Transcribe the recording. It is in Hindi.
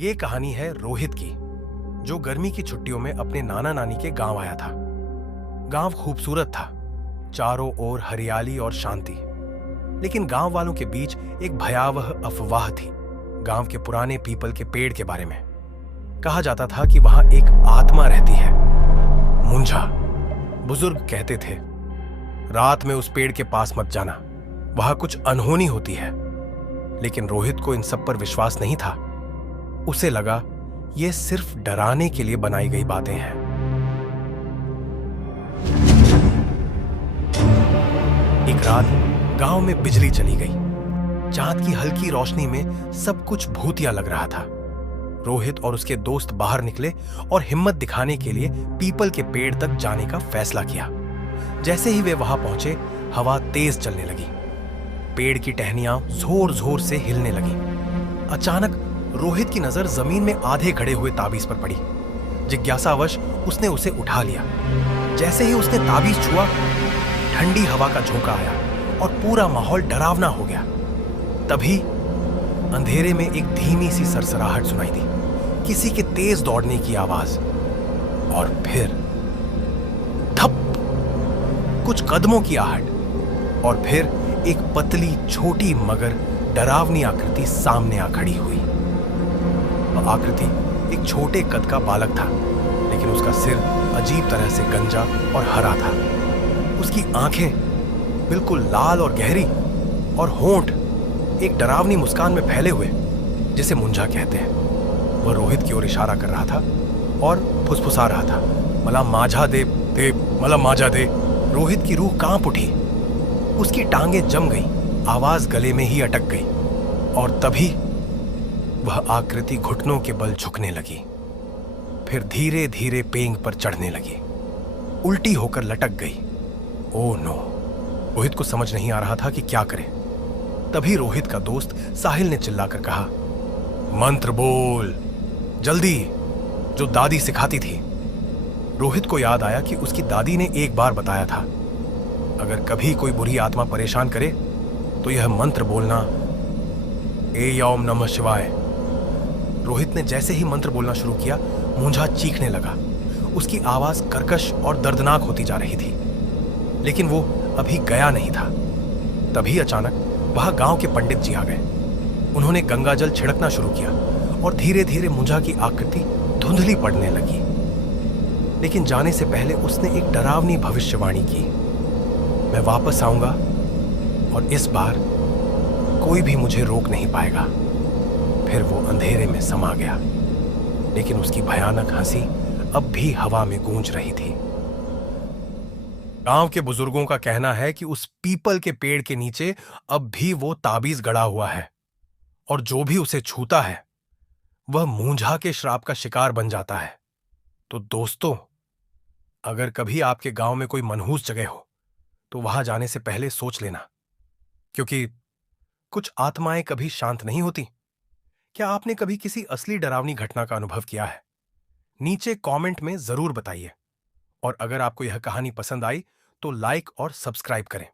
ये कहानी है रोहित की, जो गर्मी की छुट्टियों में अपने नाना नानी के गांव आया था। गांव खूबसूरत था, चारों ओर हरियाली और शांति। लेकिन गांव वालों के बीच एक भयावह अफवाह थी, गांव के पुराने पीपल के पेड़ के बारे में। कहा जाता था कि वहां एक आत्मा रहती है, मुंझा। बुजुर्ग कहते थे, रात में उस पेड़ के पास मत जाना, वहां कुछ अनहोनी होती है। लेकिन रोहित को इन सब पर विश्वास नहीं था। उसे लगा ये सिर्फ डराने के लिए बनाई गई बातें हैं। एक रात गांव में बिजली चली गई। चांद की हल्की रोशनी में सब कुछ भूतिया लग रहा था। रोहित और उसके दोस्त बाहर निकले और हिम्मत दिखाने के लिए पीपल के पेड़ तक जाने का फैसला किया। जैसे ही वे वहां पहुंचे, हवा तेज चलने लगी। पेड़ की टहनियां जोर जोर से हिलने लगी। अचानक रोहित की नजर जमीन में आधे खड़े हुए ताबीज पर पड़ी। जिज्ञासावश उसने उसे उठा लिया। जैसे ही उसने ताबीज छुआ, ठंडी हवा का झोंका आया और पूरा माहौल डरावना हो गया। तभी अंधेरे में एक धीमी सी सरसराहट सुनाई दी, किसी के तेज दौड़ने की आवाज। और फिर धप, कुछ कदमों की आहट। और फिर एक पतली छोटी मगर डरावनी आकृति सामने आ खड़ी हुई। वह आकृति एक छोटे कद का बालक था, लेकिन उसका सिर अजीब तरह से गंजा और हरा था। उसकी आंखें बिल्कुल लाल और गहरी, और होंठ एक डरावनी मुस्कान में फैले हुए, जिसे मुंझा कहते हैं। वह रोहित की ओर इशारा कर रहा था और फुसफुसा रहा था, मला माझा दे दे, मला माझा दे। रोहित की रूह कांप उठी। उसकी टांगें जम गई, आवाज गले में ही अटक गई। और तभी वह आकृति घुटनों के बल झुकने लगी, फिर धीरे धीरे पेंग पर चढ़ने लगी, उल्टी होकर लटक गई। Oh no! रोहित को समझ नहीं आ रहा था कि क्या करे। तभी रोहित का दोस्त साहिल ने चिल्लाकर कहा, मंत्र बोल जल्दी, जो दादी सिखाती थी। रोहित को याद आया कि उसकी दादी ने एक बार बताया था, अगर कभी कोई बुरी आत्मा परेशान करे तो यह मंत्र बोलना, ए ओम नमः शिवाय। रोहित ने जैसे ही मंत्र बोलना शुरू किया, मुंझा चीखने लगा। उसकी आवाज कर्कश और दर्दनाक होती जा रही थी, लेकिन वो अभी गया नहीं था। तभी अचानक वहां गांव के पंडित जी आ गए। उन्होंने गंगा जल छिड़कना शुरू किया और धीरे धीरे मुंझा की आकृति धुंधली पड़ने लगी। लेकिन जाने से पहले उसने एक डरावनी भविष्यवाणी की, मैं वापस आऊंगा और इस बार कोई भी मुझे रोक नहीं पाएगा। फिर वो अंधेरे में समा गया, लेकिन उसकी भयानक हंसी अब भी हवा में गूंज रही थी। गांव के बुजुर्गों का कहना है कि उस पीपल के पेड़ के नीचे अब भी वो ताबीज गड़ा हुआ है, और जो भी उसे छूता है वह मुंझा के श्राप का शिकार बन जाता है। तो दोस्तों, अगर कभी आपके गांव में कोई मनहूस जगह हो तो वहां जाने से पहले सोच लेना, क्योंकि कुछ आत्माएं कभी शांत नहीं होती। क्या आपने कभी किसी असली डरावनी घटना का अनुभव किया है? नीचे कमेंट में जरूर बताइए। और अगर आपको यह कहानी पसंद आई तो लाइक और सब्सक्राइब करें।